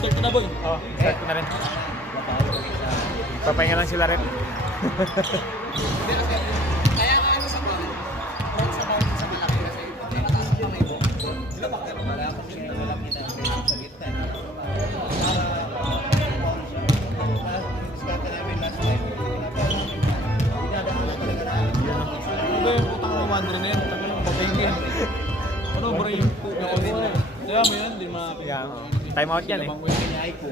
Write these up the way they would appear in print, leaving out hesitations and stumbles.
start ko na, boy. Oo, start ko na rin. Papahinga lang sila rin. Kaya nga ano sa bawal. Sa bawal sa malaki kasi mataas ang kamay mo. Sila bakit wala kasi malaki na sa gitna. Para namin last time. Dinadaan na talaga na. Ano ba yung putang mga mandre na yan? Taka lang, papengin. Ano, bro yung puto ko din. Kaya mo yan, di Yeah. Time out yan eh.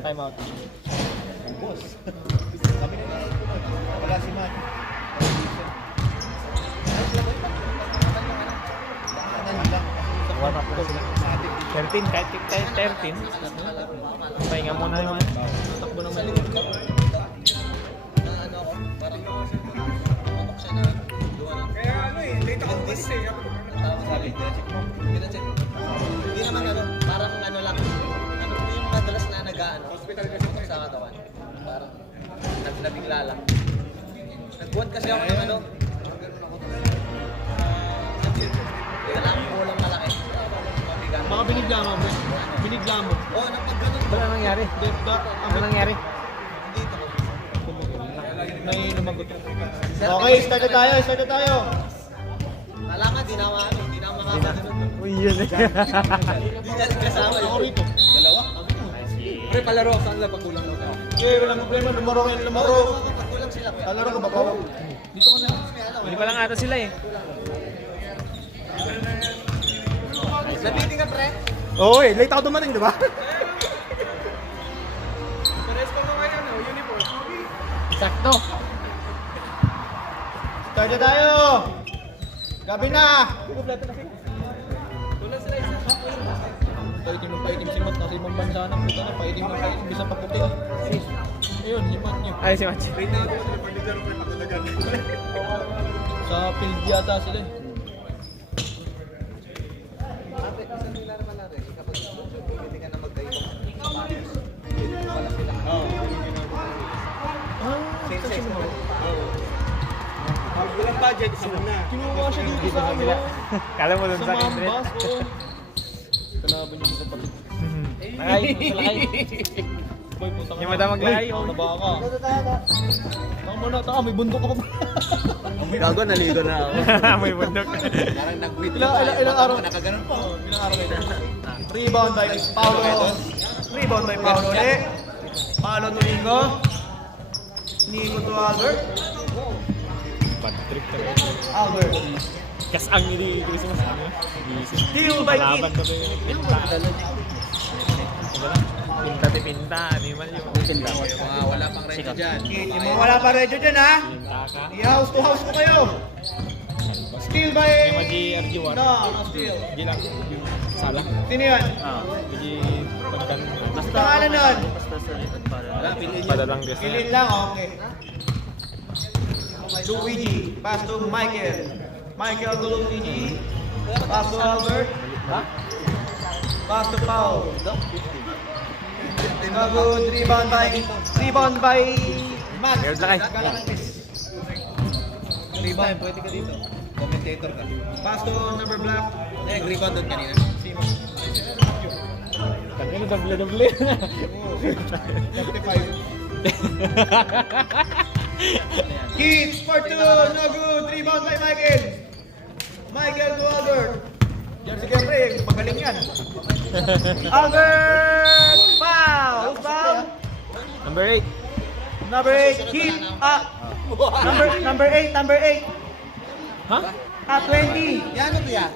Time out. Boss. Kami na lang ito. Wala si Matt. Warm up lang sila. 13, kahit 13. Pahinga muna naman. Takbo naman. Kaya ano eh, late ako kasi eh. Sabi, check mo. Hindi naman ano, parang ano lang. Ano po yung madalas na nag-ano? Hospital kasi sa katawan. Parang nabigla lang. Nagbuwan kasi ako ng ano. Dala ang ulang malaki. Mabigat. Baka binigla mo, bro. Binigla mo. Oo, napag-ganun. Ano nangyari? Ano nangyari? Dito. May lumagot. Okay, start na tayo. Wala ka, di na makakaganon. Uy, yun eh. Di na kasama Ako yun. rito. Dalawa? Pre, palaro ako. Saan lang pagkulang mo? Okay, walang problema. Lumaro kayo, lumaro. Pagkulang sila. Talaro ka ba pa? Dito ka na. Hindi pa lang ata sila eh. Nabiti ka, pre? Oo eh, late ako dumating, di ba? Pares pa mga yan, uniform. Sakto. Start na tayo! Gabi na! Tulan sila isa. Paitim si Matt. Nasa ibang bansa na. Puta na, paitim. Bisa pa puti. Ayun, si Matt niyo. Ay, si Match. Sa field yata sila eh. Isang nila naman natin, kapag hindi ka na magkaito, wala sila. Same-sex naman. Walang budget, isa na. Kinuha siya dito sa ano. Kala mo dun Sa sa akin, Dre. Mambas. Oh. Kalaban niyo sa kapatid. Nakay. Boy, puta ka Yung na. madam maglay. Uy, nabaka ka. Taka mo na, taka. May bundok ka pa ba? Gago, naligo na ako. May bundok. Parang nag-quit Ilang araw? Nakaganon pa. Ilang araw kayo? Rebound by Paolo. Rebound by Paolo ulit. Paolo to Nico. Nico to Albert. Bad trip ka rin. Albert. Kas ang hindi ko sa ano. Steal by Palaban Kit. na ba yung pinta? Diba lang? Pinta. Ano yung man yung pinta? Mga wala pang reto dyan. Kit, yung mga wala pa ready dyan ha. Pinta ka. I-house to house ko kayo. Steal by... Yung mag-RG1. No, steal. Hindi lang. Yung sala. Sino yan? Pagkan. Ang pangalan nun? Wala, piliin nyo. Padalang des. Pilin lang, okay. Luigi, pass to Michael. Michael to Luigi. Pass to Albert. Pass to Paul. Good rebound by Matt. Meron lang Rebound, pwede ka dito. Commentator ka. Pass to number black. Nag-rebound doon kanina. Sino? Tangin na double. 45. Keith for two, no good. Rebound by Michael. Michael to Albert. Yan si Kempre, magaling yan. Albert! Foul! Who's foul? Number 8. Number 8, Keith. Number 8. Ha? 20. Yan ano to ya?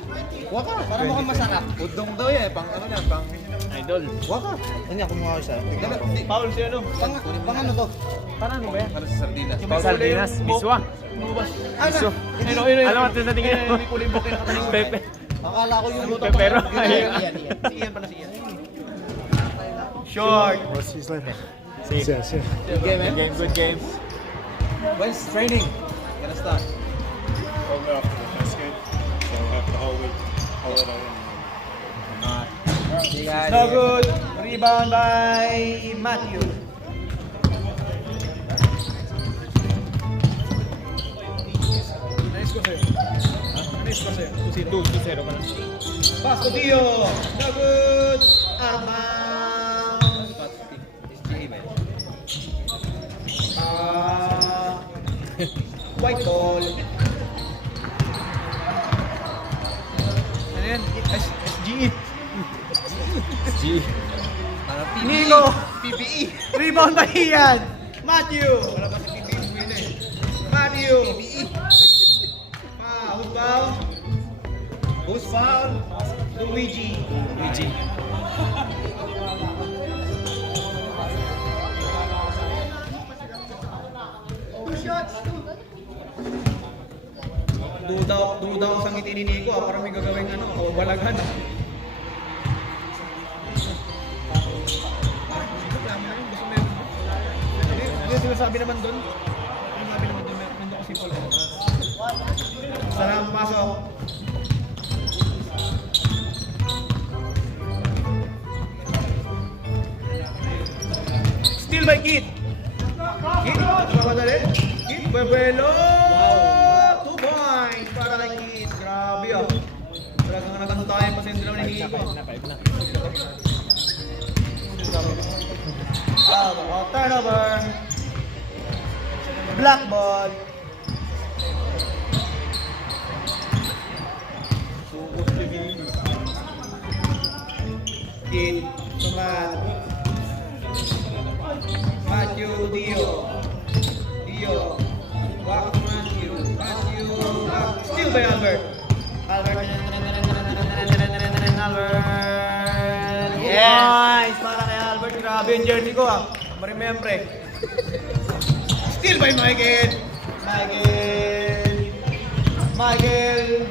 Waka, para mukhang masarap. Udong daw yan, pang ano yan, pang... Idol. Waka. Ano yan, kumuha ko siya. Foul siya, no? Pang ano to? Para ano ba yan? Para sa sardinas. Sardinas. Biswa. Biswa. Alam mo, ito na tingin mo. Hindi kulay bukin na kanina. Pepe. Akala ko yung luto. Pero, Iyan. Si Ian pala si Ian. Short. Sige. Good game, man. Good game. When's training? Gonna start. Probably after the first game. So after the whole week, holiday. No good. Rebound by Matthew. Nice ko sa'yo. Nice ko sa'yo. 2-0 pa na. Pass to Dio. No good. Out of bounds. White ball. Ano yan? SGE. Nico. PPE. Rebound by Ian. Matthew. Wala ba si PPE? Matthew. PPE. Who's foul? Who's foul? Luigi. Duda ako sa ngiti ni Nico, parang may gagawin balagan. Hindi sinasabi naman doon. Sinasabi naman doon, meron doon kasi pala. Sarang pasok. Steal by Kid. Kid, mamadali. Kid, Buebuelo. 2 points para kay Kid. Grabe ah. Talagang nakantayan pa sa yung ni Nico. Turnover. Black ball. Kid, Sumat. Matthew, Dio. Back to Matthew. Back. Still by Albert. Albert. Yes! Para kay Albert. Grabe yung journey ko ah. Maremembre. Still by Michael.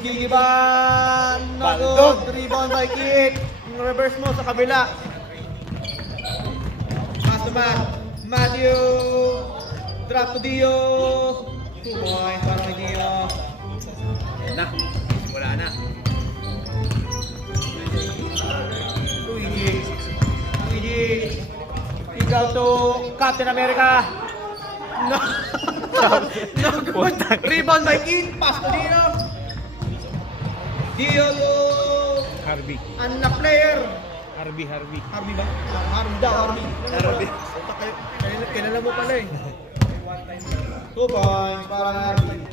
Gigiban. Nagod. Rebound by Kid. Reverse mo sa kabila. Pass to Matthew. Drop to Dio. 2 points para kay Dio. Wala na. Luigi. Ikaw to Captain America. No. Good. Rebound by Kid. Pass to Dio. Dio to Harvey. Unlock player. Harvey. Harvey ba? Harvey. Kilala mo pala eh. 2 points para Harvey.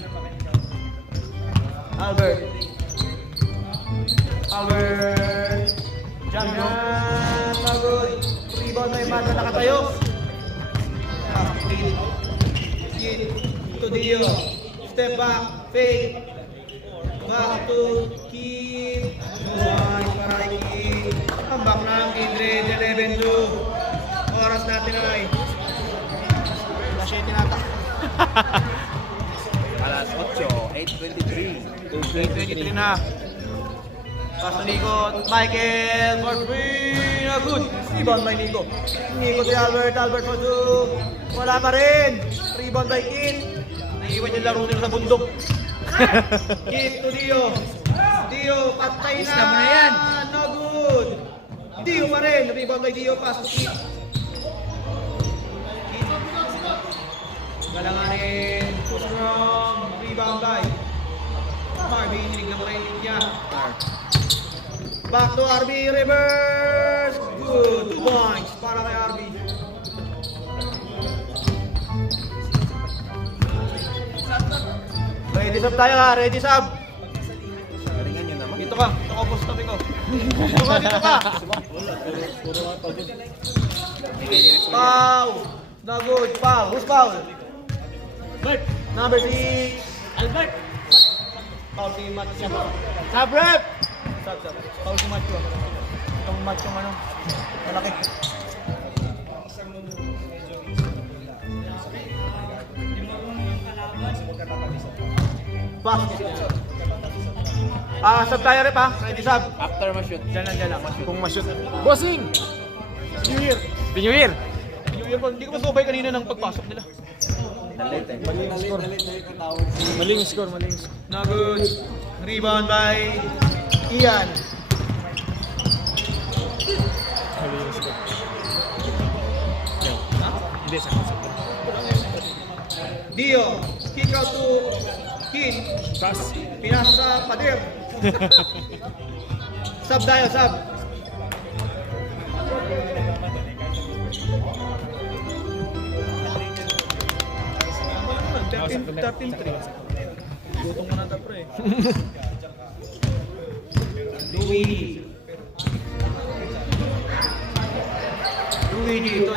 Albert. Yan. Pagod. Rebound na yung mata nakatayo. Kid. To Dio. Step back. Fake. Back to Kid. 2 points para Kid. Comeback ng Kindred. 11-2. Oras natin ay alas 7 nata. Alas 8, 8:23. 8:23 na. Pass na Nico. Michael for free. Good. Rebound by Nico. Nico to Albert for 2. Wala pa rin. Rebound by Kid. Naiiwan yung laro nila sa bundok. Kid to Dio. Patay na. Isla mo na yan. No good. Dio pa rin. Rebound by Dio. Pass to Kid. Galanganin. Push wrong. Rebound by Harvey. Hinilig na muna yung linya. Back to Harvey. Reverse. Good. 2 points para kay Harvey. Ready sub tayo ha. Ready sub. Galingan nyo naman. Dito ka. Dito ka. Post tabi ko. Dito ka. Foul. No good. Foul. Who's foul? Bert. Number 6. Albert. Foul si Matthew. Sub rep. Sub. Foul si Matthew. Itong Matthew malaki. Pass. Sub tayo rep ha. Ready sub. After ma-shoot. Diyan lang. Kung ma-shoot. Bossing! New Year. Happy New Year! Hindi ko masubay kanina ng pagpasok nila. Maling score. Na good. Rebound by Ian. Maling score. Hindi, sa Dio. Kick out to King. Pass. Pinasa sa pader. Sub tayo, sub. 13-3. Gutong mo na ito, pre. Luigi. Luigi to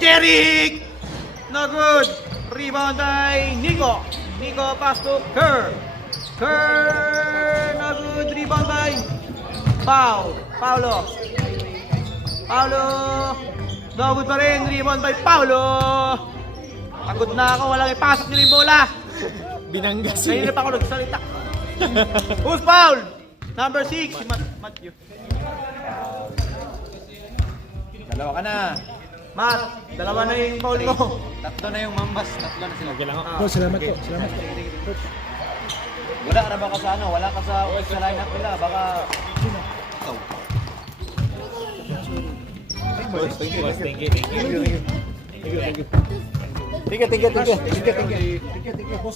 Derek! No good! Rebound by Nico. Nico pass to Kerr. Kerr! No good! Rebound by Paulo. No good pa rin. Rebound by Paulo. Pagod na ako. Walang ipasok nila yung bola. Binanggas Ngayon na pa ako nagsalita. Who's foul? Number 6, si Matthew. Dalawa ka na. Matt, dalawa na yung foul mo. Tatlo na yung mambas. Tatlo na sila. Okay lang ako. Salamat po. Wala ka na ba ka sa ano? Wala ka sa lineup nila. Baka... Ikaw. Boss, thank you. Thank you.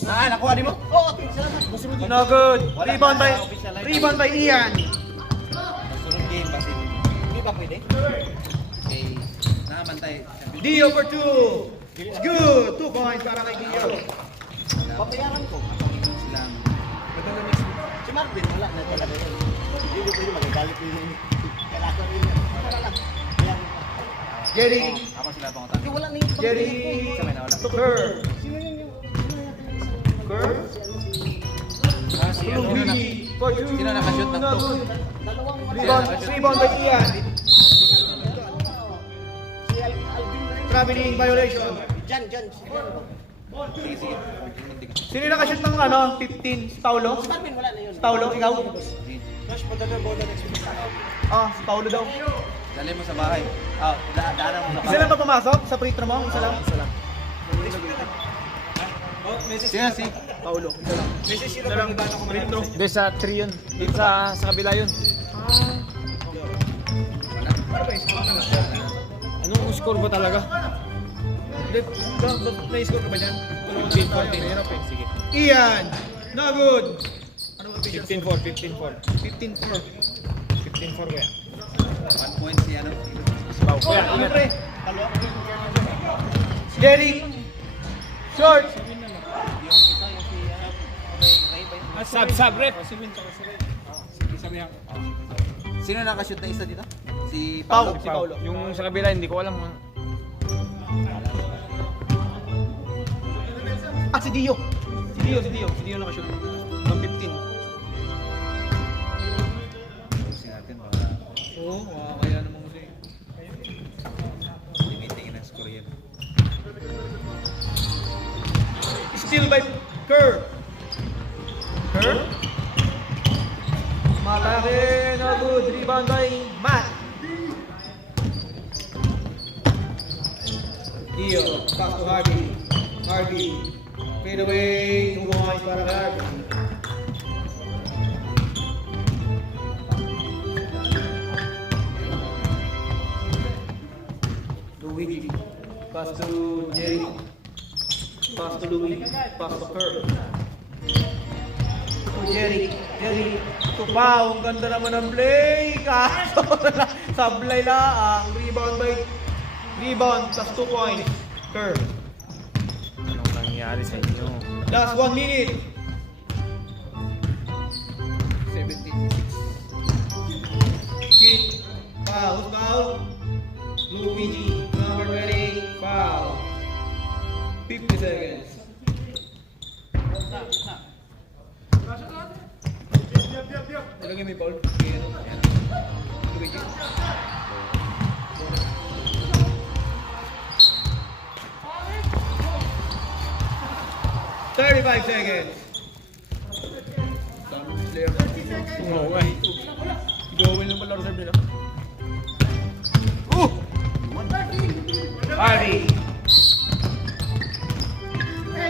Ah, nakuha din mo? Oo, salamat. No good. Rebound by Ian. Sunod game kasi. Hindi pa pwede? Okay. Nakamantay. Dio for 2. It's good. 2 points para kay Dio. Papayaran ko. Silang... Si Marvin, wala na talaga yun. Hindi pwede magagalit yun. Kailangan rin. Jerry. Ako sila pangutan. Hindi, wala na yung Jerry. Sabay na wala. To Kerr. Kerr. Luigi for 2. Sino nakashoot ng No two? good. Rebound by Ian. Traveling violation. Sige, sige. Sino yung nakashoot ng 15? Si Paulo? Si Paulo, ikaw? Si Paulo daw. Dali mo sa bahay. Daanan mo Isa lang pa pumasok sa free throw mo? Isa lang? Sino si? Paulo, isa lang. Isa lang free throw. Hindi, sa 3 yun. Dito sa kabila yun. Anong score ba talaga? Na-score ka ba dyan? 15-14. Sige. Ian! No good! Ano ba 15-4. 15-4. 15-4 kaya. 1 point si ano? Wow. Kaya, Ano pre? Jerry! Short! sub rep. Sino nakashoot na isa dito? Si Pau. Paulo. Si Paulo. Yung sa kabila, hindi ko alam. Si Dio! Si Dio nakashoot. Ng 15. Si natin baka Oo, kaya naman kasi. limitingin ang score yan. Still by Kerr. Kerr? Matake, no good. Rebound by Matt. Dio, pass to Harvey. Harvey. Fade away. 2 points para kay Harvey. Luigi. Pass to Jerry. Pass to Luigi. Pass to Kerr. To Jerry. Jerry. To Pau. Ang ganda naman ng play. Kaso sablay lang. Rebound. Plus 2 points. Kerr. Anong nangyari sa inyo? Last 1 minute. 17-6. Hit. Foul. Luigi. Number 20. Foul. 50 seconds. Ilagay mo yung ball. Ayan. Luigi. $35 seconds. Oo, ay. Gawin lang pala reserve nila. Harvey.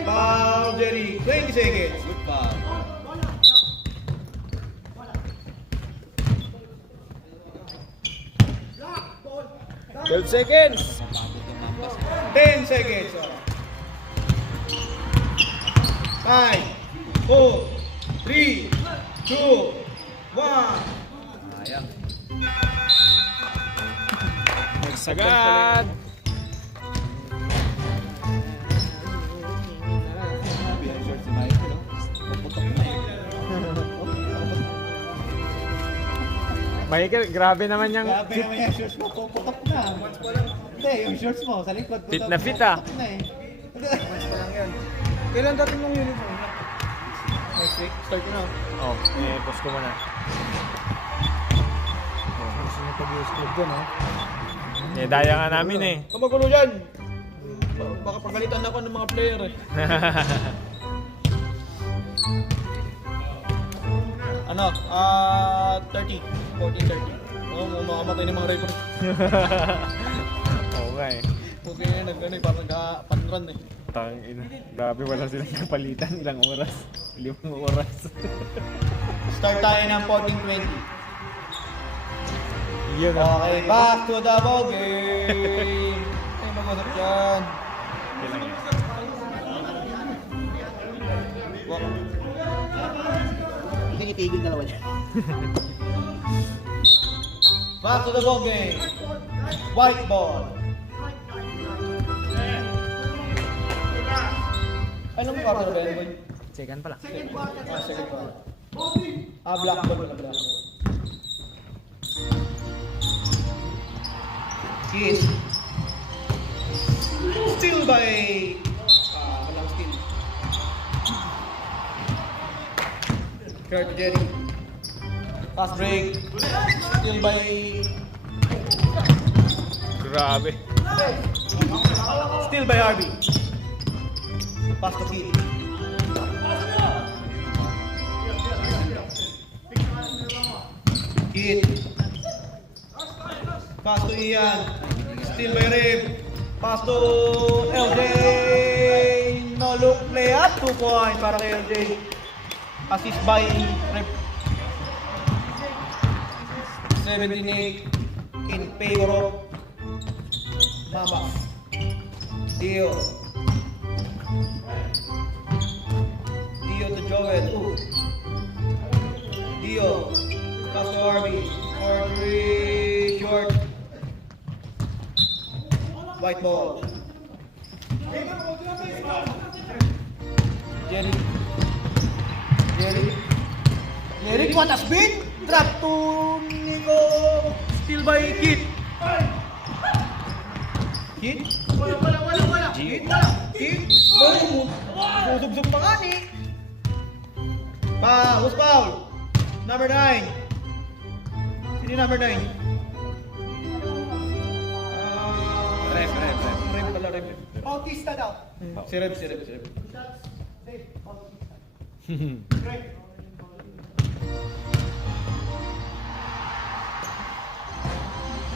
Foul, Jerry. 20 seconds. Good foul. $12 seconds. 10 seconds. 5, 4, 3, 2, 1. Sayang. Sagad. Michael, grabe naman yung Grabe naman yung shorts mo, puputok na. Hindi, yung shorts mo, sa likod. fit na fit ah. puputok na eh. Months pa lang yan. Kailan dating nung uniform? Next week? Start na. Oh, post ko muna. Gusto niyo pag-US club dyan, ha? Daya nga namin eh. Kamagulo dyan! Baka pagalitan ako ng mga player eh. Ano? 30. 14-30. Oo, makamatay ng mga record. Oo nga eh. Okay na yun, nag-ano eh, parang nagka-panrun eh. Tangina. Grabe, wala silang kapalitan. Ilang oras? 5 oras. Start tayo ng 14-20. Yun ah. Okay, back to the ball game! Ay, mag-usap dyan. Kailan yun? Hindi itigil dalawa dyan. Back to the ball game. White ball. Anong quarter ba yan, boy? Second pala. Second quarter. Black ball pala, black ball. Kiss. Steal by... walang steal. Kurt Jerry. Pass break. Steal by... Grabe. Steal by Harvey. Pass to Kidd. Kidd. Pass to Ian. Steal by Rib. Pass to LJ. No look play up. 2 points para kay LJ. Assist by Rib. 78 in favor of Mama. Dio. Dio to Joel. Ooh. Dio. Pass to Harvey. For 3 short. White ball. Jerry. Jerry, what a spin! Drop to Nico. Steal by Kidd. Kidd? Wala. Kidd? Susubsub pa nga ni. Who's foul? Number 9. Sino yung number 9? Rep pala, Rep. Bautista daw. Si Rep.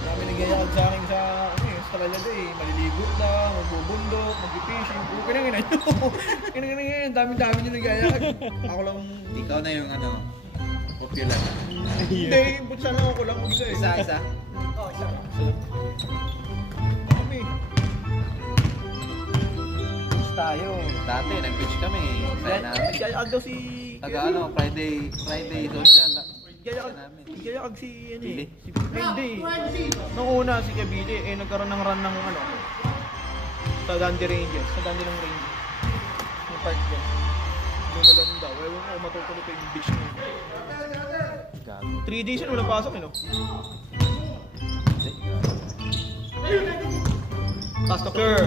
Dami nagyayakag sa akin sa Estrella eh. Maliligot lang, magbubundok, mag-fishing. Okay na yun. Ganyan. Dami-dami nyo nagyayakag. Ako lang... Ikaw na yung popular. Hindi, butsa lang ako lang mag-isa eh. Isa. Oo, isa. Kami. Tayo. Dati, nag-pitch kami. Kaya namin. Nagyayakag daw si... Friday social. Nagyayakag si... Billy? Si Hindi. Nung una si Kabili, nagkaroon ng run ng sa Dundee Rangers. Sa Dundee ng Rangers. Yung park dyan. Doon na lang daw. Ewan ko, matutulog ko yung beach mo. 3 days yun, walang pasok no? Pass to Kerr.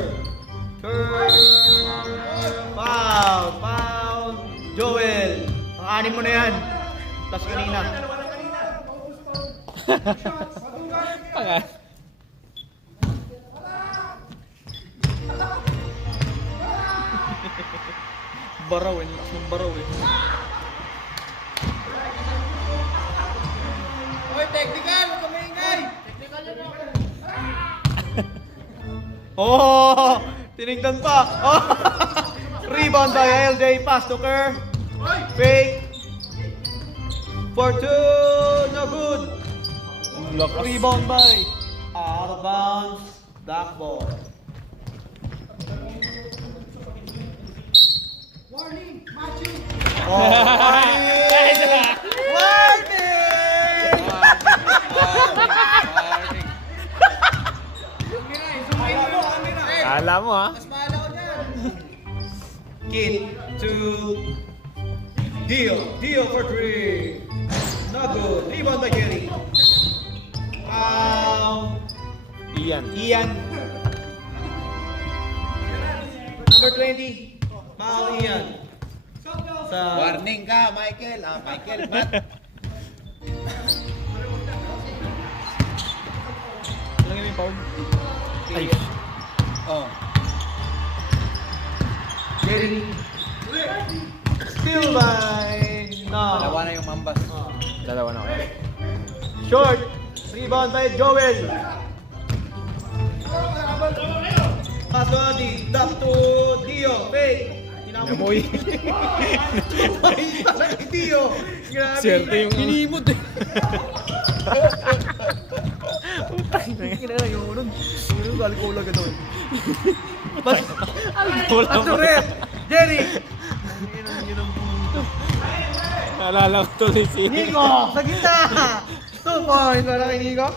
Foul. Joel. Ang anim mo na yan. Plus kanina. Pangat. Baraw eh. Lakas ng baraw eh. Oy, technical! Huwag ka maingay! Technical yun ako! Oh! Tinignan pa! Oh! Rebound by LJ. Pass to Kerr. Fake. For 2. No good. Rebound by. Out of bounds. Back ball. Warning, Matthew. Oh, Kala mo ha? Kidd to Dio for 3. Not good. Rebound by Gary. Foul. Ian. Ian. Number 20. Foul Ian. Sa Warning ka, Michael. Michael, Matt. Lang yung foul. Ay. Oh. Jerry. Still by Dalawa no. na yung mambas. Dalawa na ako. Short. Rebound by Joel. Pass to Adi. Dump to Dio. Fake. Namoy. Ay, parang kay Dio. Grabe. Swerte yung... Hinimod eh. Putang na yan. Kina yung unod. Yung alcohol agad doon. Bas. Wala Pass to mo. Rep. Jerry. Yun ang punto. Naalala ko tuloy si... Nico. Sa gitna. 2 points para kay Nico.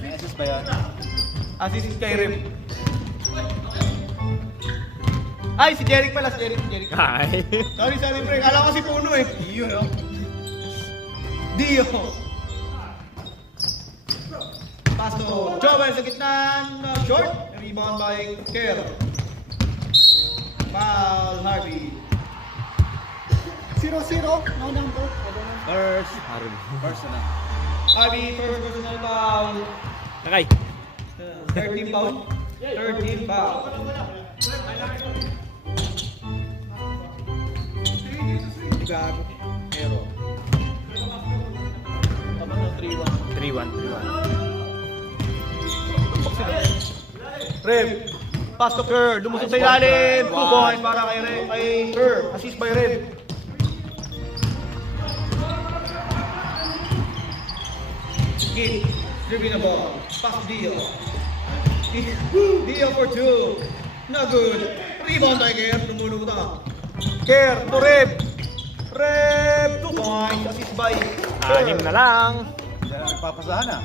May assist ba yun? Assist kay Rep. Ay, si Jeric pala, si Jeric. Ay. Sorry, pre. Alam ko si Puno eh. Dio, no? Dio. Pass to Joel sa gitna. Short. Rebound by Kerr. Foul, Harvey. 0-0. No number. First. Personal. Harvey, first personal foul. Nakay. 13 foul. 13 foul. Gago. Pero. Tama na 3-1. 3-1. Rev. Pass to Kerr. Lumusot sa ilalim. 2 points para kay Kerr. Assist by Rev. Kid. Dribbling the ball. Pass to Dio. Dio for 2. No good. Rebound by Kerr. Lumunog na. Kerr to Rev. Rev. 2 points. Assist by Kerr. 6 na lang. Diyan ang nagpapasahan ah.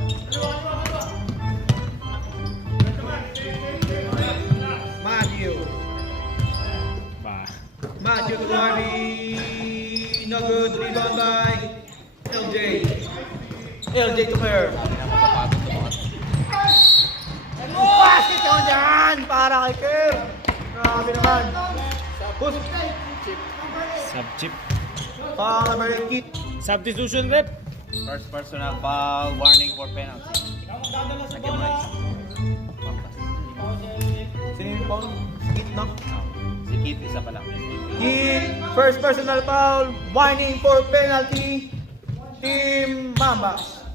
Matthew. Ba. Matthew to Harvey. No good. Rebound by LJ. LJ to Kerr. Basket yun dyan! Para kay Kerr. Grabe naman. Push. Sub-chip. Foul number 8. Substitution rep. First personal foul. Warning for penalty. Lagyan mo na mambas. Sino yung foul? Skit, no? Si Keith, isa pa lang. Kid, first personal foul. Warning for penalty. Team Mambas.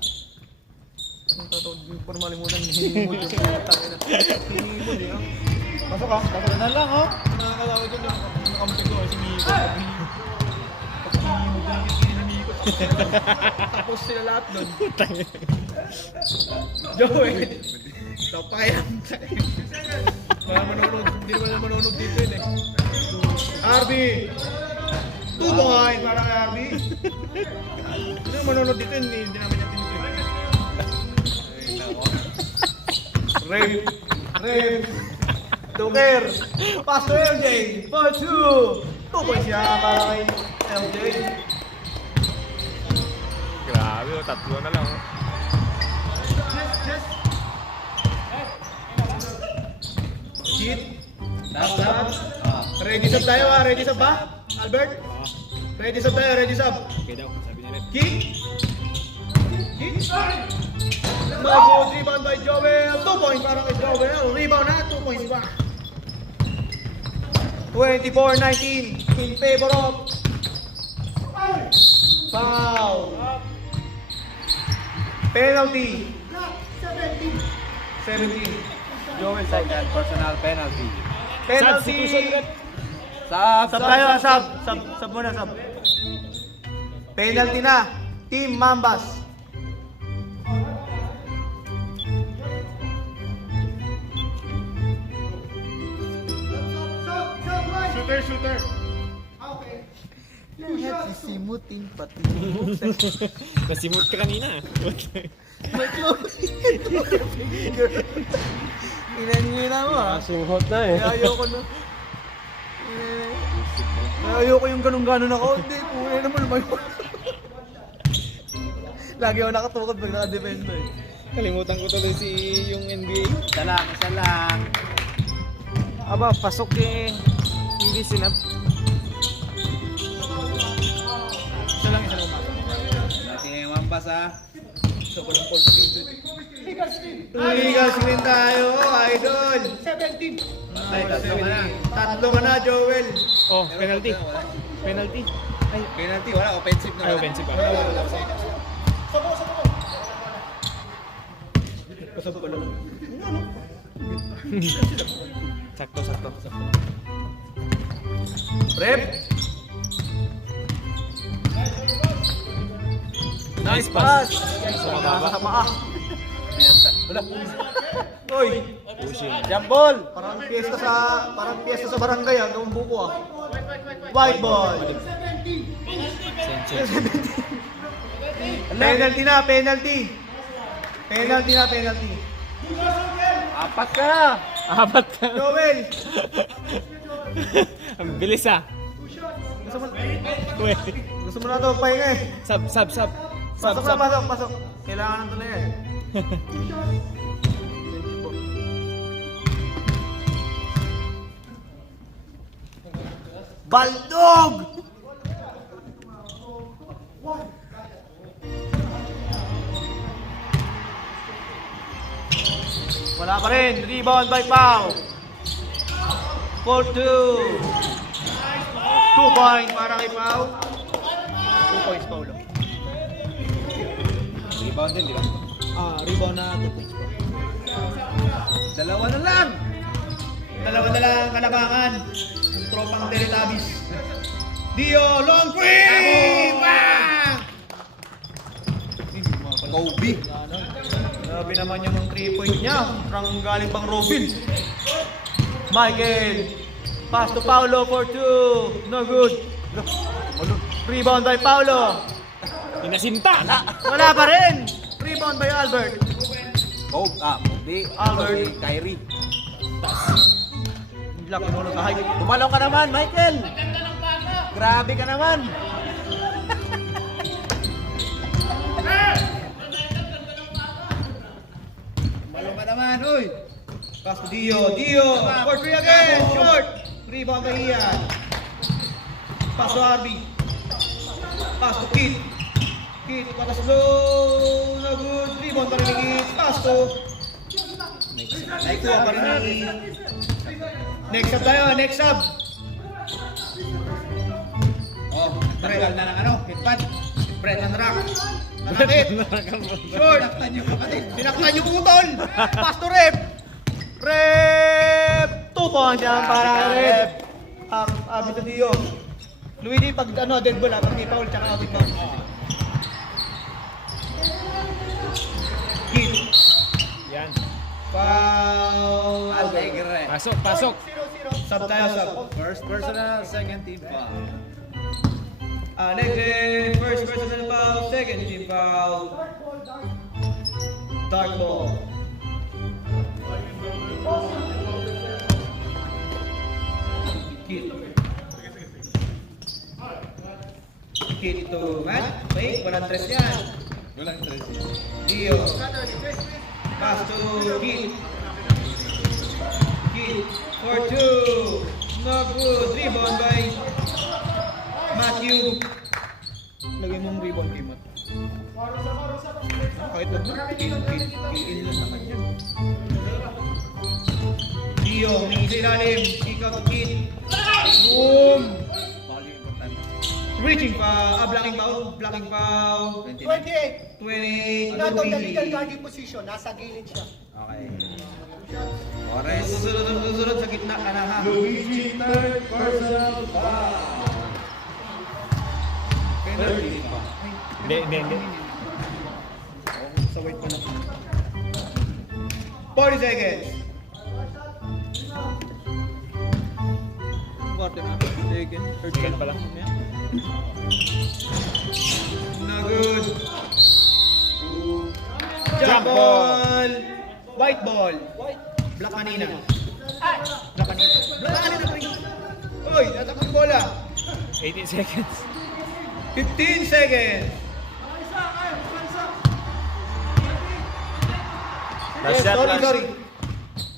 Puro malimutan. Hinimod yung pinatangin na. Hinimod eh. Pasok ka. Pasok Na lang oh. Nakakalawa ko na nakamutik ko si Miko. Hinimod yung kit ni Miko. Tapos sila lahat doon. Joey. Kapayang. Wala manonood. Hindi naman manonood dito yun eh. Arby. 2 points para kay Arby. Hindi naman manonood dito yun. Hindi namin natin dito. Rev. Tuker. Pass to LJ. For 2. 2 points siya para kay LJ. Grabe, oh, 3 na lang. Oh. Hit. Tap. Ready sub tayo ha. Ready sub ba? Albert? Ready sub tayo. Ready sub. Okay daw, sabi ni Rep. Kick. Kick. Good rebound by Joel. 2 points para kay Joel. Rebound na. 2 points pa. 24-19 in favor of foul. Penalty. 17. Joel side. Second personal penalty. Penalty. Substitution rep. Sub tayo, sub. Sub muna, sub. Penalty na. Team Mambas. Shooter. Lahat sisimutin pati. Nasimot ka kanina. Inanina mo ah. Suhot na eh. Kaya ayoko na. Kaya ayoko yung ganun-ganon ako. Hindi, kuya naman naman. Lagi ako nakatukod pag naka-defense na eh. Kalimutan ko tuloy yung NBA. Isa lang. Aba, pasok eh. Hindi sinap. Isa lang umasok. Natin yung mambas ha. Legal screen tayo, idol. 17. Ay, tatlo ka na. Tatlo ka na, Joel. Oh, penalty. Penalty. Ay, Penalty, wala. Offensive na. ay offensive pa. Pasok ko lang. Sakto. Rep. Nice pass. Sumababa sa paa. Wala. Oy, Pushing. Jump ball. parang piyesta sa barangay ah, gawang buko ah. White ball. Penalty na, penalty. Apat ka. Apat ka. Joel. Ang bilis ah. Uy. Gusto mo na ito magpahinga eh. Sub. Pasok. Kailangan ng tuloy eh. Baldog! Wala pa rin. Rebound by Pau. 4-2. 2 point para kay Pau. 2 points, Paulo. Rebound din, di ba? Rebound na 2 points. Dalawa na lang. Dalawa na lang ang kalabangan. Ang tropang Teletubbies. Dio, long free! Bang! Kobe. Grabe naman yung 3-point niya. Parang galing pang Robin. Michael. Pass to Paulo for 2. No good. Rebound by Paulo. Inasinta. Wala pa rin. Rebound by Albert. Kobe. Albert. Kyrie. Laki mo na kahit. Tumalaw ka naman, Michael. Grabe ka naman. Tumalaw ka naman, uy. Pass to Dio. For 3 again. Short. Rebound by Ian. Pass to Arby. Pass to Kid. Patas low. No good. Rebound pa rin ni Kid. Pass to. Naikuha pa rin ni. Next sub tayo. Oh, tagal na ng ano, hitpad. Brett and Rock. Nakakit. Short. Pinaktan yung putol. Pass to Rep. 2 points yan para Rep. Abi to Dio. Luigi, pag dead ball pag may foul, tsaka outing foul. Kid. Yan. Foul. Allegre. Pasok. Sub tayo, sub. First personal, second team foul. Negre, first personal foul, second team foul. Dark ball. Kid to Matt. Wait, walang tres yan. Walang tres. Dio. Pass to Kid. For 2. No good. Rebound by Matthew. Lagay mong rebound kay Matt. Kahit na kill lang naman yan. Dio, humingi sa ilalim. Kick out to Kid. Boom! Foul yung importante. Reaching foul. Blocking foul. 28. 28. Not on the legal guarding position. Nasa gilid siya. Okay. Ores. Susunod sa gitna ka na ha. Luigi, third personal foul. Penalty. Hindi. Sa white pa lang. 40 seconds. Quarter na. Second. Third second pa lang. No good. Jump ball. White ball. Black kanina. Black kanina pa rin. Uy, natakot yung bola. 18 seconds. 15 seconds. Last shot, last. Sorry.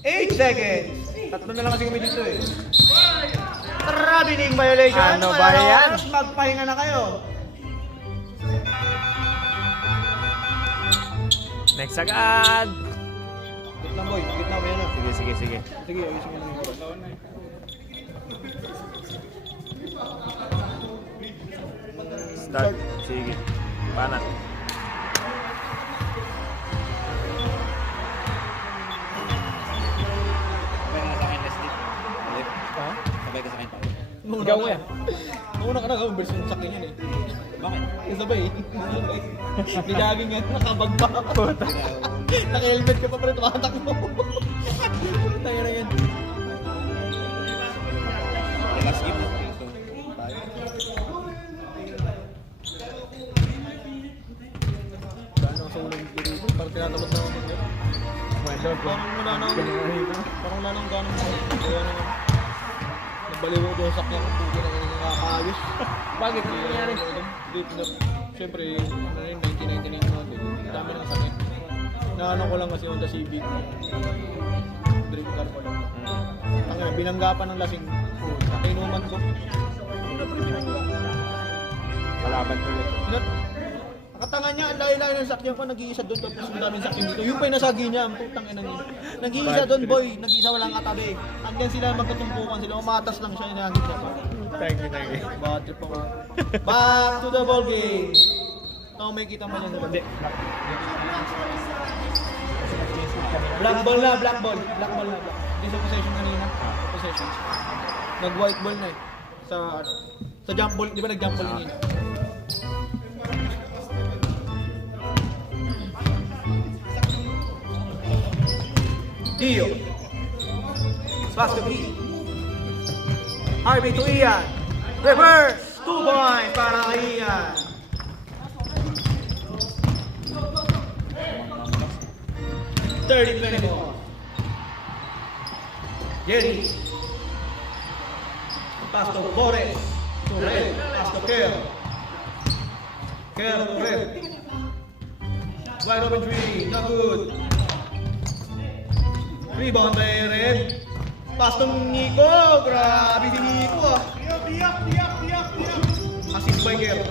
8 seconds. Tatlo na lang kasi kami dito eh. Traveling violation. Ano ba yan? Magpahinga na kayo. Next agad. Gitna boy, gitna mo yan ah. Sige, sige, sige. Sige, ayusin mo lang yung Start. Sige. Panat. Sabay ka sa akin, Paul. Ikaw mo yan. Nauna ka na gawin version sa akin yan eh. Bakit? Sabay eh. Nilaging yan, nakabag pa. Naka-helmet ka pa pa rin, tumatakbo. Tayo na yan. Last game. Gano'n sa ulang dito, parang tinatamad na naman yan. Parang wala na parang wala nang gano'n mo. Kaya naman. Nagbaliw ko doon sa sakyan ko, puti na nakakaayos. Bakit? Ano nangyari? Dito na, siyempre, ano rin, 1999 natin. Dami ng sakit. Naano ko lang kasi Honda Civic. Dream car ko lang. Ang binanggapan ng lasing. Nakinuman ko. Kalaban ulit. Nakatanga niya, ang layo-layo ng sakyan ko, nag-iisa doon, tapos ang daming sakyan dito. Yung pa yung nasagi niya, ang putang ina niya. Nag-iisa doon, boy, nag-iisa walang katabi. Hanggang sila magkatumpukan sila, umatas lang siya, inahagit siya pa. Thank you, thank you. Bad trip ako. Back to the ball game. Ito, may kita mo yan. Hindi. Black ball na, black ball. Black ball na, black. Hindi sa possession kanina. Possessions. Nag-white ball na eh. Sa jump ball, di ba nag-jump ball kanina? Dio. Pass to B. RB to Ian. Reverse. 2 points para kay Ian. Thirty 24. Jerry. Pass to Forrest. To Red. Pass to Kerr. Kerr to Red. Wide open three. Not good. Rebound by Red. Pass to Nico. Grabe si Nico ah. Assist by Kerr.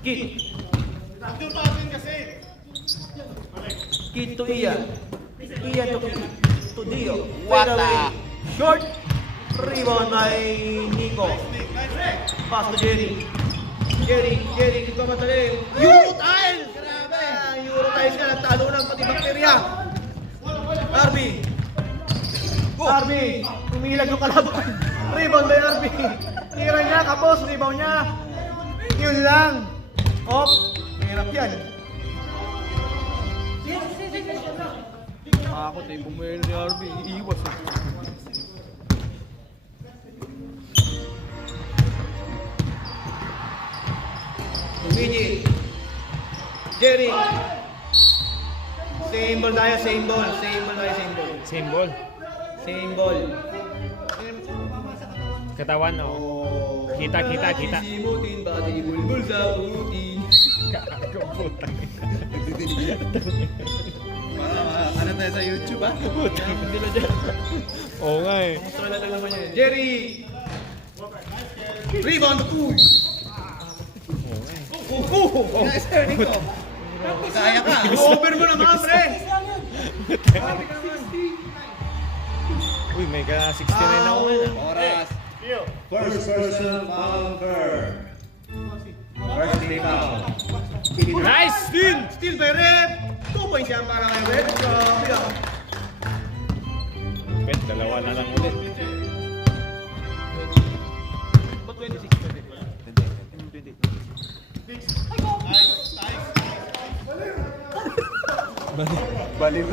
Kit. Kit to Ian. Ian to Dio. What Fade away. Short. Rebound by Nico. Pass to Jerry. Jerry, hindi ko madali. Euro tiles! Grabe! Euro tiles ka, nagtalo ng pati bakterya. Arby. Arby, umilag yung kalaban. Rebound by Arby. Tira niya, kapos, rebound niya. Yun lang. Op, hirap yan. Ako tayo, bumuhin ni Arby. Iiwas eh. Luigi. Jerry. Same ball tayo, same ball. Same ball tayo, same ball. Same ball. Same ball. Katawan, oh. Kita. Sisimutin, baka di bulbul sa putin. Kakagong putang. Ano tayo sa YouTube ah? Hindi na dyan. Oo nga eh. Gusto lang naman yan. Jerry! Rebound! Uy! Kaya ka. Over mo naman, pre! Uy, may ka 69 na ako ngayon. Oras. First person, Bunker. First foul. Nice! Steal by Rep! 2 points yan para kay Rep. Grabe ah. Pet, dalawa na lang ulit. Ba't 26? 20. Baliw.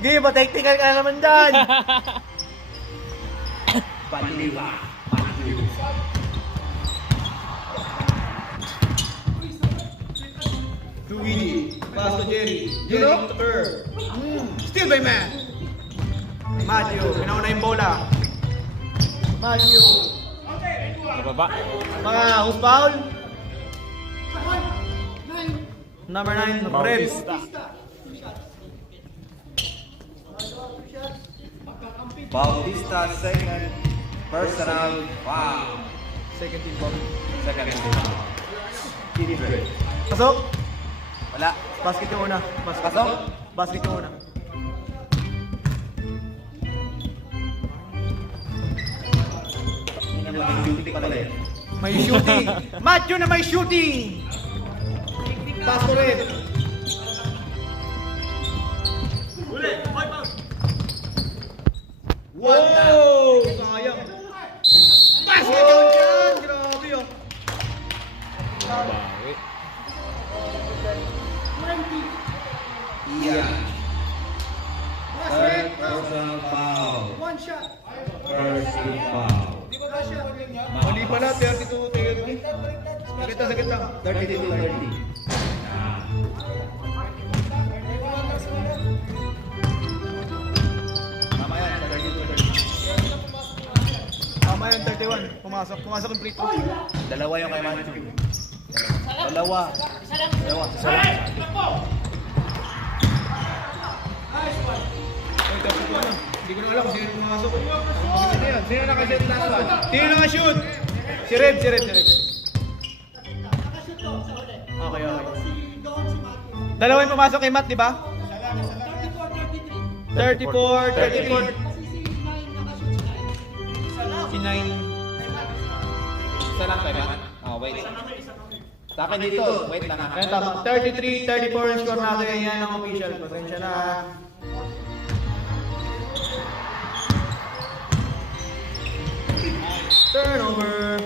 Hindi, pa-technical ka naman dyan! Luigi, pass to Jerry. Jerry to Kerr. Steal by Matt. Matthew, pinauna yung bola. Matthew. Baba. Who's foul? Number 9, Red. Bautista. Bautista second personal foul. Second team ball. Second team. Indre. Pasok! Wala. Basket yung una. Pasok. Basket yung una. Hindi naman yung shooting pala eh. May shooting! Matthew na may shooting! Pass ko rin. Wow! Sayang. Basket yun dyan! Grabe oh. Bawi. Ian. Third personal foul. One shot. First team foul. Mali pala, 32, 30. Sakit lang. 32-30. Tama yan, 32-30. Tama yun, 31. Pumasok yung free throw. Dalawa yung kay Matthew. Dalawa. Ay, tapos ko na. Hindi ko na alam kung sino pumasok. Sino yan? Sino nakaset last one? Sino nakashoot? Si Reb. Okay. Dalawa yung pumasok kay Matt, di ba? 34, 34. Si 9. Isa lang kay Matt. Oh, wait. Sa akin dito. Wait lang. Ayan, tama. 33, 34 yung score natin. Yan ang official. Pasensya na. Turnover.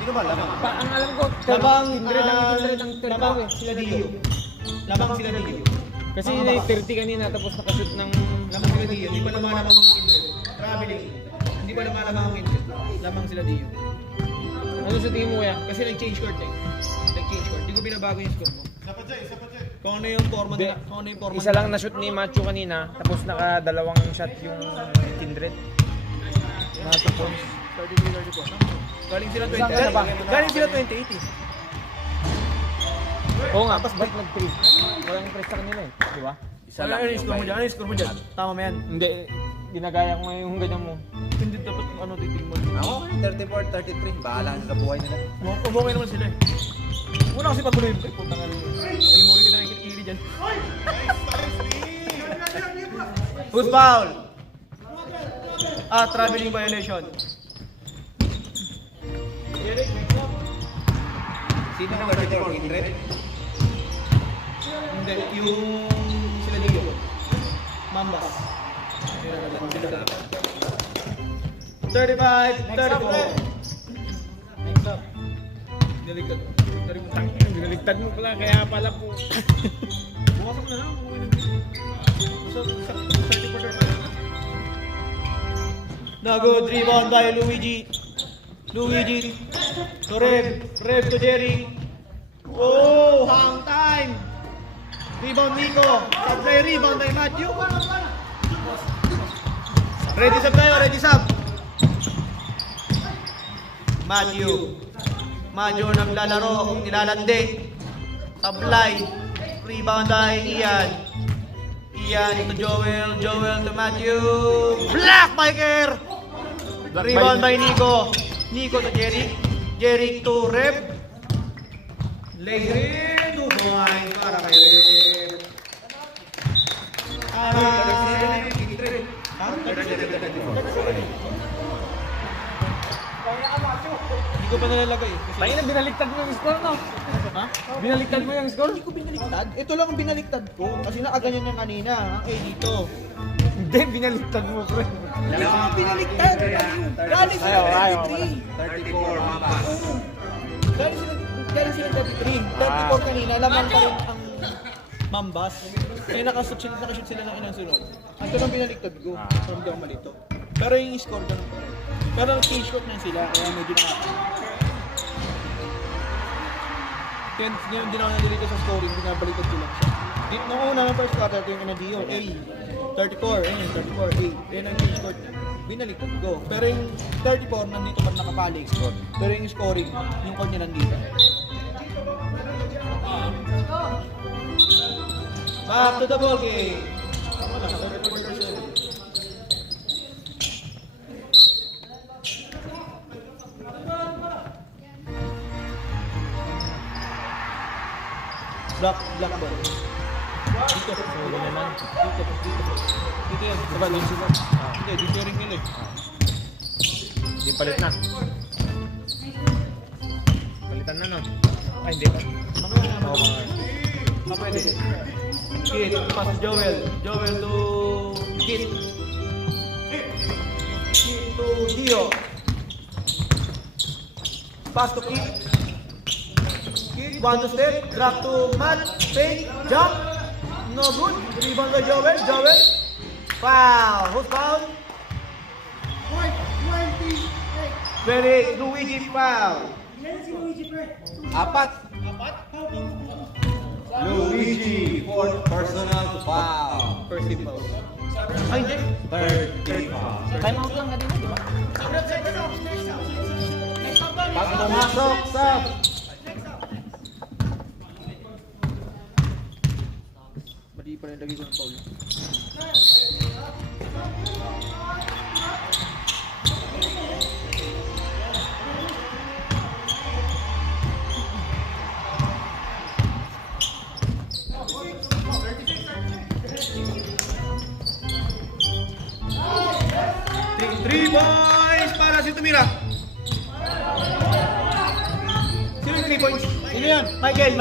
Sino ba lamang? Ang alam ko, Labang, Kindred ang labang sila Dio. Labang sila Dio. Kasi yun ay 30 kanina tapos nakashoot ng... Labang sila Dio. Hindi pa lumalabang ang Kindred. Traveling. Hindi pa lumalabang ang Kindred. Labang sila Dio. Ano sa tingin mo kaya? Kasi nag-change court eh. Nag-change court. Hindi ko binabago yung score mo. Kung ano yung forma nila. Kung ano yung forma Isa lang na-shoot ni Macho kanina tapos naka-dalawang shot yung Kindred. Nasa points. 33-34. Galing sila 20. Saan ka na ba? Galing sila 20-80. Oo nga, ba't nag-3? Walang press sa kanila eh, di ba? Isa Ano lang yung score mo dyan? Ano yung score mo dyan? Tama mo yan. Hindi, ginagaya ko ngayon yung ganyan mo. Hindi dapat ano titig mo. Ako, 34-33. Bahala sa buhay nila. Umukay naman sila eh. Una kasi pag buloy. Puta nga rin. Ay, muli kita nakikili dyan. Who's foul? Traveling violation. Sino ang 34? Kindred? Hindi, yung sila Dio. Mambas. 35, 34. Next up. Delikad. Binaligtad mo pala, kaya pala po. Bukasan mo na lang. Na good rebound by Luigi. Luigi to Rev. Rev to Jerry. Oh, hang time. Rebound Nico. Supply rebound by Matthew. Ready sub tayo, ready sub. Matthew naglalaro, nilalandi. Supply. Rebound by Ian. Ian to Joel to Matthew. Blackbiker! Rebound by Nico. Nico to Jerry to Rep. Lay rin to point para kay Rep. Hindi ko pa nalalagay. Tayo na, binaligtad mo yung score, no? Ha? Binaligtad mo yung score? Hindi ko binaliktad. Ito lang ang binaliktad ko. Kasi nakaganyan yan kanina. Ang A dito. Hindi, binaligtad mo, pre. Hindi ko ang binaliktad. Galing sila Ayaw. 34, 33. Mambas. Galing sila 33. 34 kanina. Lamang pa rin ang Mambas. Kaya nakashoot sila ng inang sunod. Ito lang binaliktad ko. From di ako malito. Pero yung score ganun pa rin. Pero nag-change court na sila. Kaya medyo Kaya hindi na ako nandito sa scoring. Binabaliktad ko lang siya. Nung una ng first quarter, ito yung Anadio. A. 34. Ayun yung 34. A. Ayun ang change court niya. Binaliktad ko. Pero yung 34, nandito pa nakapali score. Pero yung scoring, yung court niya nandito. Back to the ball game. Block ball. Huli naman. Dito yan. Diba, dito sila. Hindi, dito rin nila eh. Hindi palit na. Palitan na, no? Ay, hindi pa. Oo, mga. Pwede. Kit, pass to Joel. Joel to Kit. Kit to Dio. Pass to Kit. Kit, one to step. Drop to Matt. Fake. Jump. No good. Rebound by Joel. Joel. Foul. Who's foul? 28. Luigi foul. Apat. Luigi, fourth personal foul. First team foul. Ay, hindi. Third team foul. Time out lang kanina, di ba? Pag pumasok sa... Mali pa rin lagi ko ng foul. Three points para si Tumira. Sino yung 3 points? Sino yan? Michael.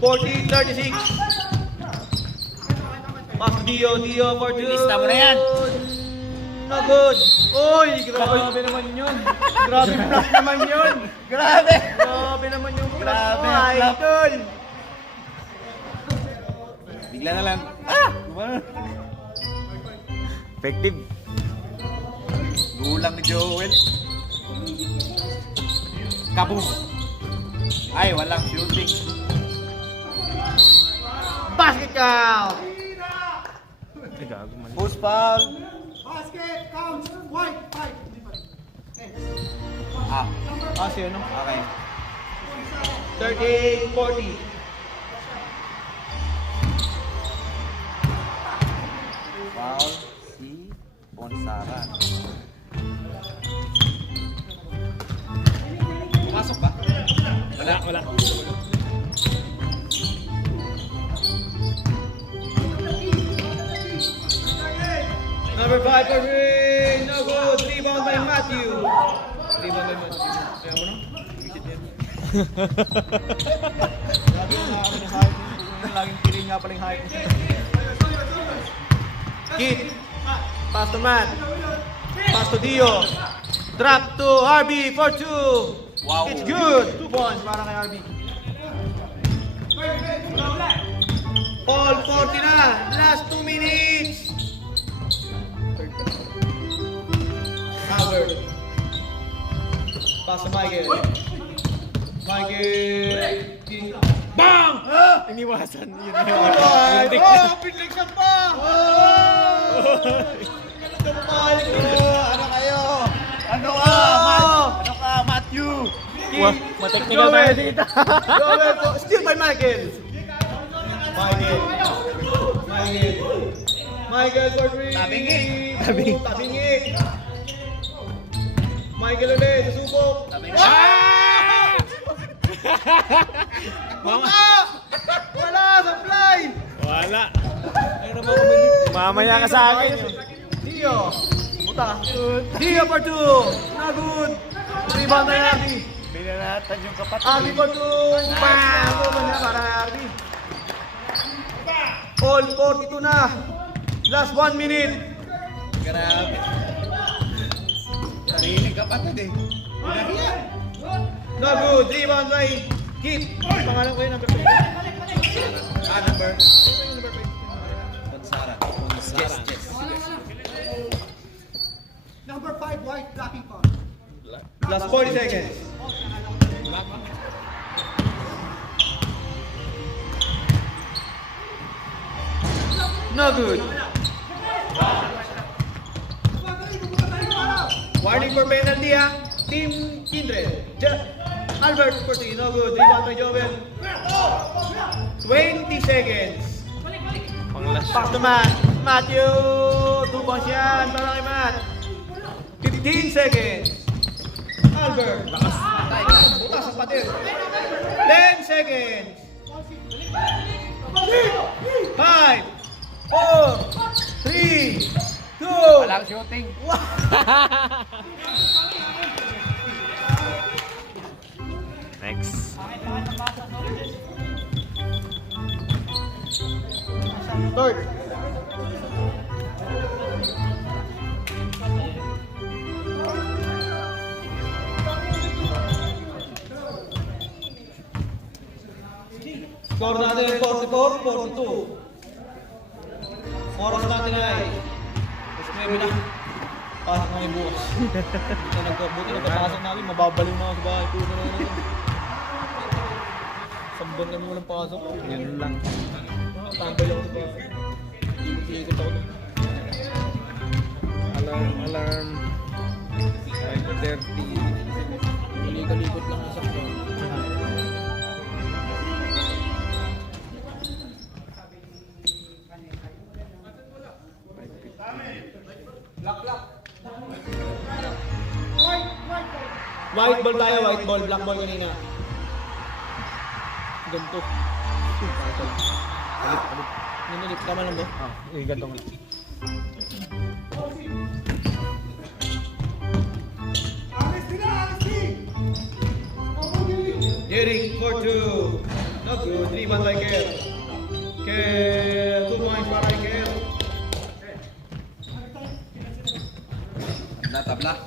40-36. Pass to Dio for two. Lista mo na yan. No good. Uy, grabe naman yun. Grabe flop naman yun. Grabe! Grabe naman yung flop Grabe mo, yung flop. idol. Bigla na lang. Effective. Gulang ni Joel. Kaboom! Ay, walang shooting. Basket count. Ay, gago, mali. Post foul. Basket counts. White. 5. Ah, Kasi ano? okay. 38-40. Foul si Bonsara. Pumasok ba? Wala. Number 5 for Rin. No good. Rebound by Matthew. Rebound by Matthew. Kaya mo na? Visit niya. Lagi na ako ng height. Laging piling nga paling height. Kid. Pass to Matt. Pass to Dio. Drop to Harvey for 2. Wow. It's good. 2 points para kay Harvey. All 40 na. Last 2 minutes. Albert. Pass to Michael. Bang! Iniwasan. Yun Ay! Yung Oh! Pinligsan pa! Ano kayo? Ano ka, Matthew? Wah, ma-technical tayo dito. Joel to, still by Michael. Michael for 3. Tabingi. Michael ulit, susubok. Mama. Wala, supply! Wala. Mamaya ka sa akin. Dio. Buta. Dio for 2. Na good. Rebound na Arby. Binanatan yung kapatid. Arby for 2. Bang! Ano ba niya para Arby? All 42 na. Last 1 minute. Grabe. Sarili kapatid eh. No good. Rebound by Kit. Pangalan ko yun, number 5. Number? Bonsara. Yes. Number 5, white, blocking foul. Last 40 seconds. No good. Warning for penalty ha. Team Kindred. Albert for 3. No good. Rebound by Joel. 20 seconds. Panglas. Pass to Matt. Matthew. 2 points yan. Para kay Matt. 15 seconds. Albert. Butas ang pader. 10 seconds. 5, 4, 3, 2, Walang shooting. Next. third. Score natin 44-42. Oras natin ay Mas 9 na. Pasok na yung bukas. Buti na papasok namin, mababaliw na ako sa bahay. Puno na yun. Samban na mo walang pasok. Yun lang. Tambay lang sa bahay. Ikot ako. Alarm. 5:30. Kalikot lang sa bahay. White ball tayo, white ball, black ball kanina. Ganito. Alit. Tama lang ba? Ganito nga. Eric for 2. Not good. 3 man by Kel. Kel, 2 points para kay Kel. Tabla.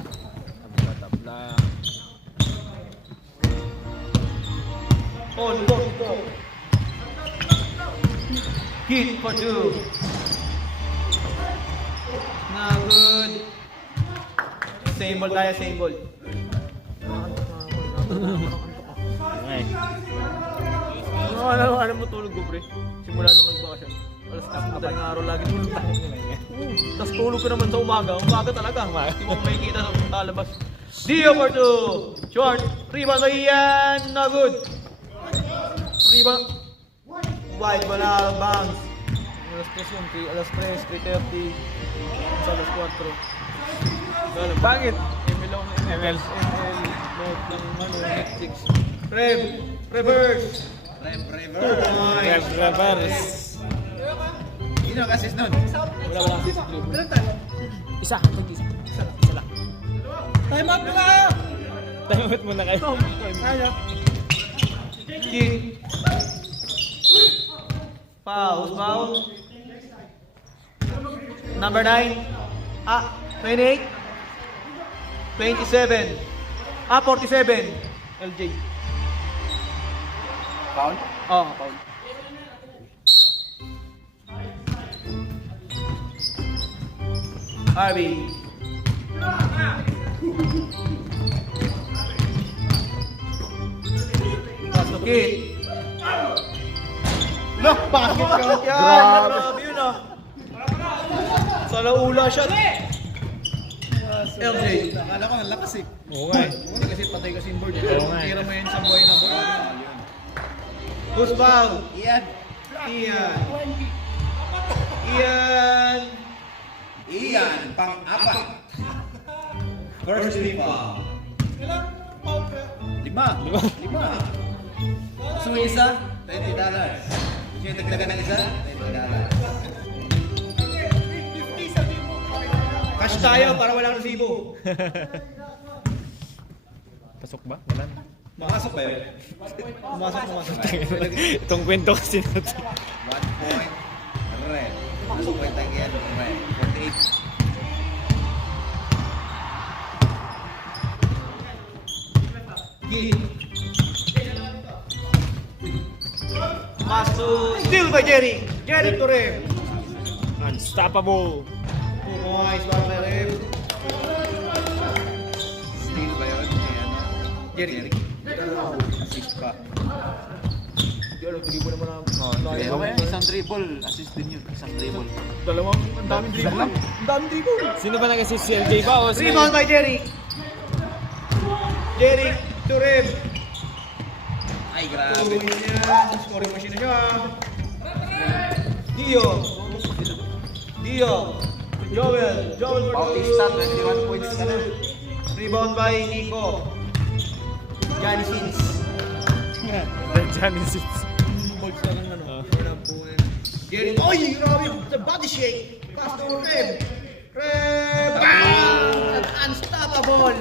Tabla. On, go. Hit for 2. Not good. Same ball tayo, same ball. Okay. Ano mo tulog ko, pre? Simula nung nagbakasyon. Alas 4 madaling araw lagi tulog tayo. Tapos tulog ko naman sa umaga. Umaga talaga. Hindi mo makikita sa talabas. Dio for 2. Short. Rebound by Ian. Not good. Rebound. Wide. Wala. Bounce. Alas 3 yung 3. Alas 3. 3:30. Sa alas 4. Bakit? ML ako ng ML. Note ng Netflix. Reverse. Reverse. Sino ang assist nun? Wala. Isa lang. Time out na! Time out muna kayo. Kick. Foul. Number 9. 28. 27. 47. LJ. Foul? Oh, foul. Harvey. Pass to Kid. Look, basket count yan. Grabe yun ah. Sa laula shot. LJ. Akala ko ang lakas eh. Oo nga eh. Una kasi patay kasi yung board. Oo nga eh. Tira mo yun sa buhay na board. Who's foul? Iyan. Iyan, pang-apat. First team foul. Lima. Gusto mo isa? $20. Gusto nyo dagdagan ng isa? $20. Cash tayo para walang resibo. Pasok ba? Wala na. Makasok ba yun? Pumasok. Itong kwento kasi natin. 1 point. Red. Pasok point again. Red. 48. Pass to steal by Jerry. Jerry to Rem. Unstoppable. 2 points para kay Rem. Steal ba yun? Ayan. Jerry. Assist pa. Jerry, dribble naman ako. Okay, isang dribble. Assist din yun. Isang dribble. Ang daming dribble. Ang daming dribble. Sino ba nag-assist? Si LJ ba o si... Rebound by Jerry. Jerry to Rem. Ay, Tuloy grabe. niya. Scoring machine na siya. Dio. Joel for Bautista, 2. 21 points ka na. Rebound by Nico. Johnny Sins. The Genesis. Bolts na ng ano. Unang punan. Jerry. Oy! Grabe! The body shake! Pass to Reb! Reb! Bang! Unstoppable!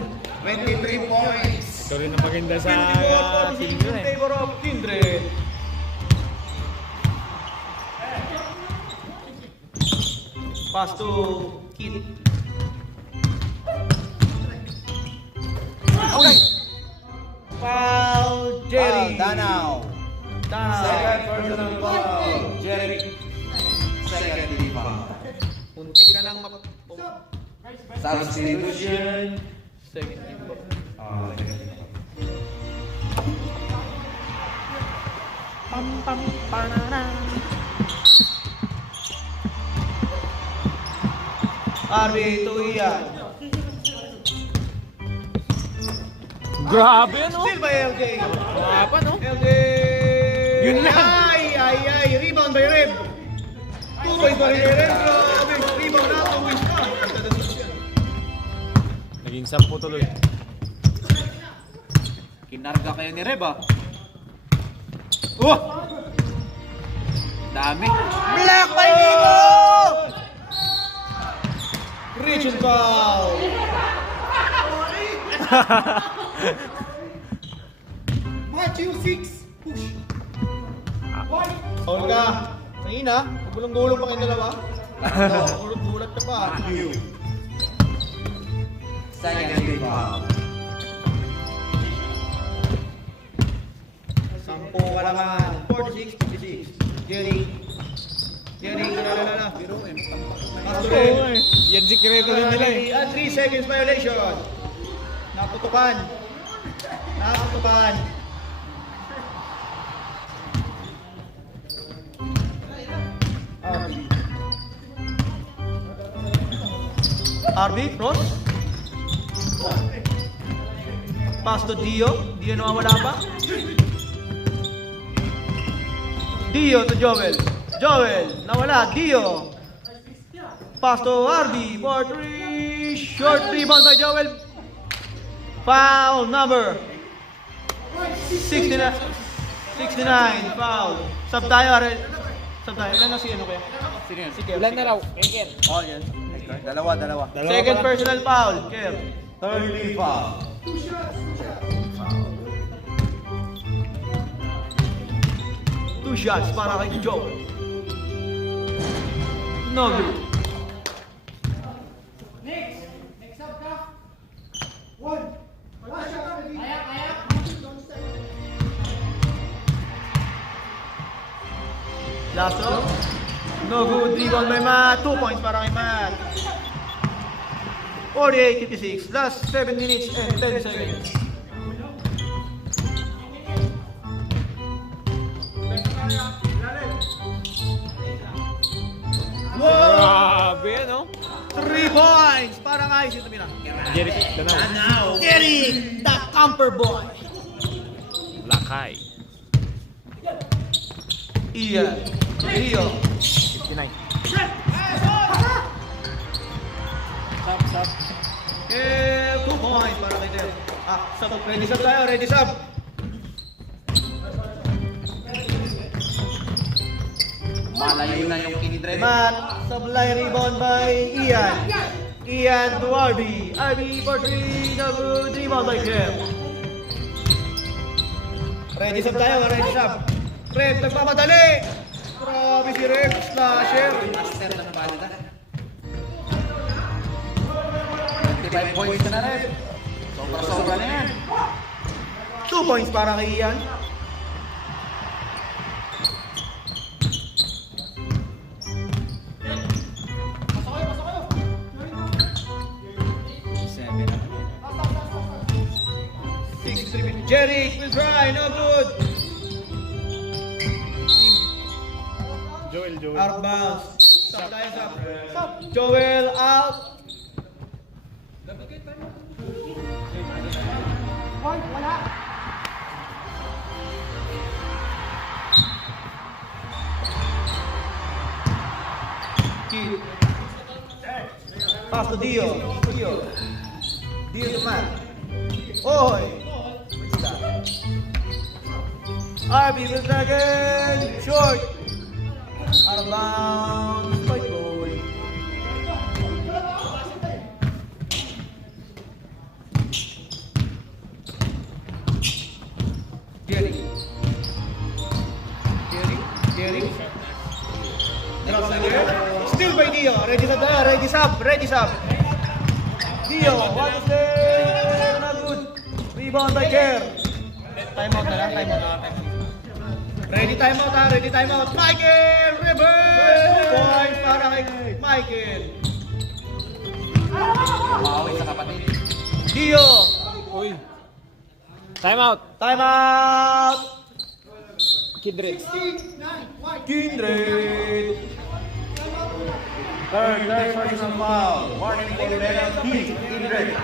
23 points. Ito rin ang maganda sa 24 team in ko eh. favor of Kindred. Pass to Kid. Okay. Foul Jerry. Danaw. Danaw. Second personal foul. Jerry. Second team foul. Puntik ka lang Substitution. second team ball. Pam pam panana. RB to Ian. Grabe ano? Still by LJ. Apa no? LJ. Yun lang. Ay. Rebound by Reb. 2 points by Reb. Grabe. Rebound na. Win ka. Naging 10 tuloy. Kinarga kayo ni Reb ah. Oh! Dami. Black by Nico! Rich and foul. Matthew 6. Push. Foul ka. Kanina, gulong-gulong pa kayong dalawa. Gulat ka pa. Second team foul. 10 ka naman. 46, 56. Jerry. Lala. Yan sikreto din nila eh. At 3 seconds violation. Naputukan. RB, cross. Pass to Dio. Dio nawawala pa. Dio to Joel. Nawala. Dio. Pass to RB for 3. Short rebound by Joel. Foul number 69. Foul. Sub tayo. Ilan na si ano kaya? Sino yun? Si Kev. Ulan na raw. Ken. Oh, yan. Dalawa. Second personal foul. Kev. Third team foul. Two shots para kay Joel. No good. Next up ka. 1. Wala siya. Kaya. Last row. No good. Rebound by Matt. 2 points para kay Matt. 48-56. Last 7 minutes and 10 seconds. Wow! Grabe ano? 3 points para kay Sito Milan. Jerry, Danaw. Eric, the camper boy. Lakay. Ian. Rio. 59. Sub. 2 points para kay Del. Sub. Ready sub tayo. Ready sub. Malayo na yung Kindred. Matt, supply rebound by Ian. Ian to RB. RB for 3. The good rebound by Kev. Ready sub tayo. Ready sub. Red, nagmamadali. Grabe si Red. Slasher. Master ng bali na. 25 points na rin. Sobra na yan. 2 points para kay Ian. Jerry will try, no good. Joel. Out bounds. Stop tayo, stop. Joel out. Point. Wala. Kid. Pass to Dio to Matt. Oy. What's that? RB Dragon, short. Out of bounds, point goal. Jerry. Still by Dio. Ready sub. Dio, one step. Not good. Rebound by Kerr. Timeout na lang. Ready timeout. Michael, reverse. Points para kay Michael. Mawawin sa kapatid. Dio. Uy. Timeout. Kindred. 16, 9, white. Kindred. Third personal foul. Warning for penalty. Kindred.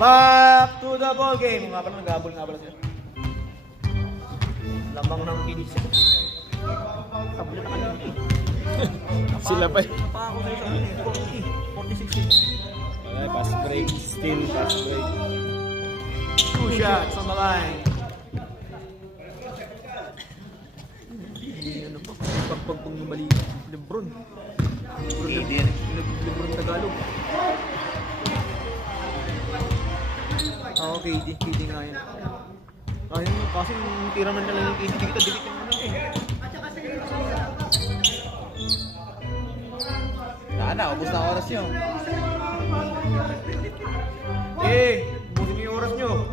Back to the ball game. Nga pala, nag-abol sila. Lamang ng kinis. Kabulat na kanina. Sila pa. Pa ako sa isang 40-60. Wala, pass break. Still pass break. 2 shots on the line. Hindi ano pa. Pagpagpang ng mali. Lebron. Lebron Tagalog. Oo, KD nga yan. Ayun, kasi yung tira man talaga yung KD dito, dikit yung ano eh. Na, ubus na oras nyo. Busin niyo yung oras nyo.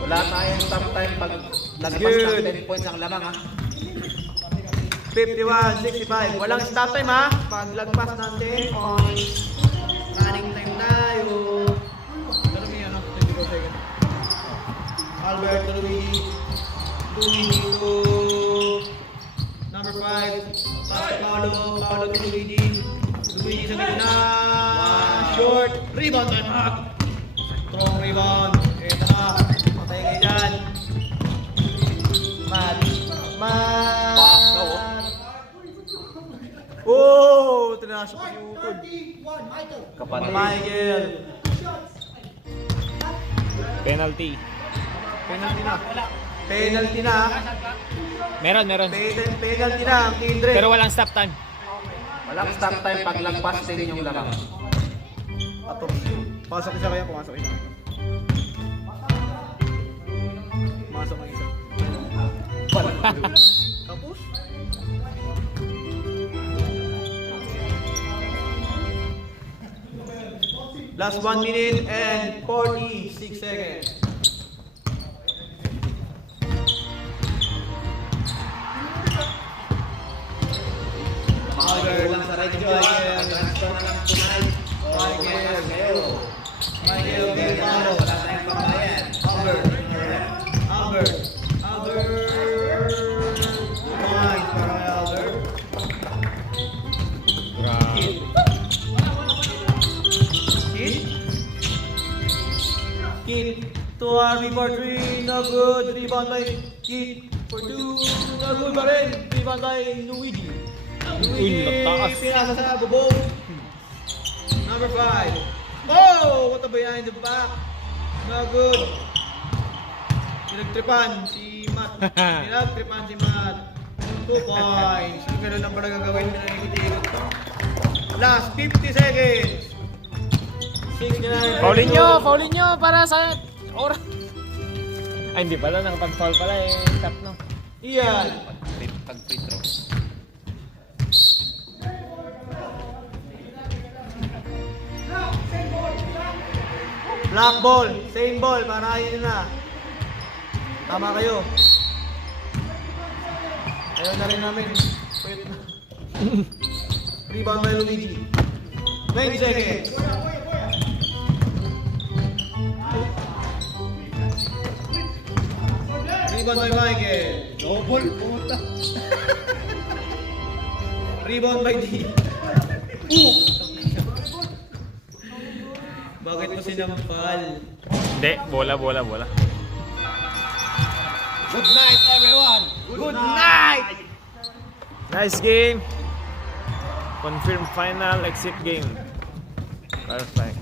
Wala tayong stop time pag lagpas Good. ng 10 points ang lamang ha. 51-65. Walang stop time ha. Pag lagpas ng 10 points. Running time tayo. Pero may ano, 24 seconds. Albert to Luigi to number 5. Pass to Paolo to Luigi sa gitna. Short. Rebound time ha. Strong rebound. Ito na. Patay kayo dyan. Matt. Oh, tinasok yung utod. 31, Michael. Kapatid. Michael. Penalty. Penalty na. Meron. Penalty na ang Kindred. Pero walang stop time. Walang stop time pag lagpas din yung lamang. Ato. Pasok isa kaya, pumasok isa. Pumasok ang isa. Tapos? Last 1 minute and 46 seconds. Mawawin lang sa right joy. Transfer na lang tonight. Michael Bernardo. Wala tayong pambayan. Albert. Point para kay Albert. Grabe. Kid to RB for 3, no good. Rebound by Kid for 2, no good pa rin. Rebound by Luigi. Uy, nataas. Pinasa sa bubong. Number 5. Oh! What a behind the back. No good. Pinagtripan si Matt. 2 points. Ganun lang pala gagawin nila yung itigil. Last 50 seconds. 69. Paulin nyo para sa oras. Ay, hindi pala. Nakapag-foul pala eh. Stop no. Iyan. Pag free throw. Black ball. Same ball. Para yun na. Tama kayo. Ayaw na rin namin. Wait na. Rebound by Luigi. 20 seconds. Rebound by Michael. Double, puta. Rebound by D. Bakit mo sinampal? Hindi, bola. Good night, everyone. Good night! Nice game. Confirmed final exit game. Perfect.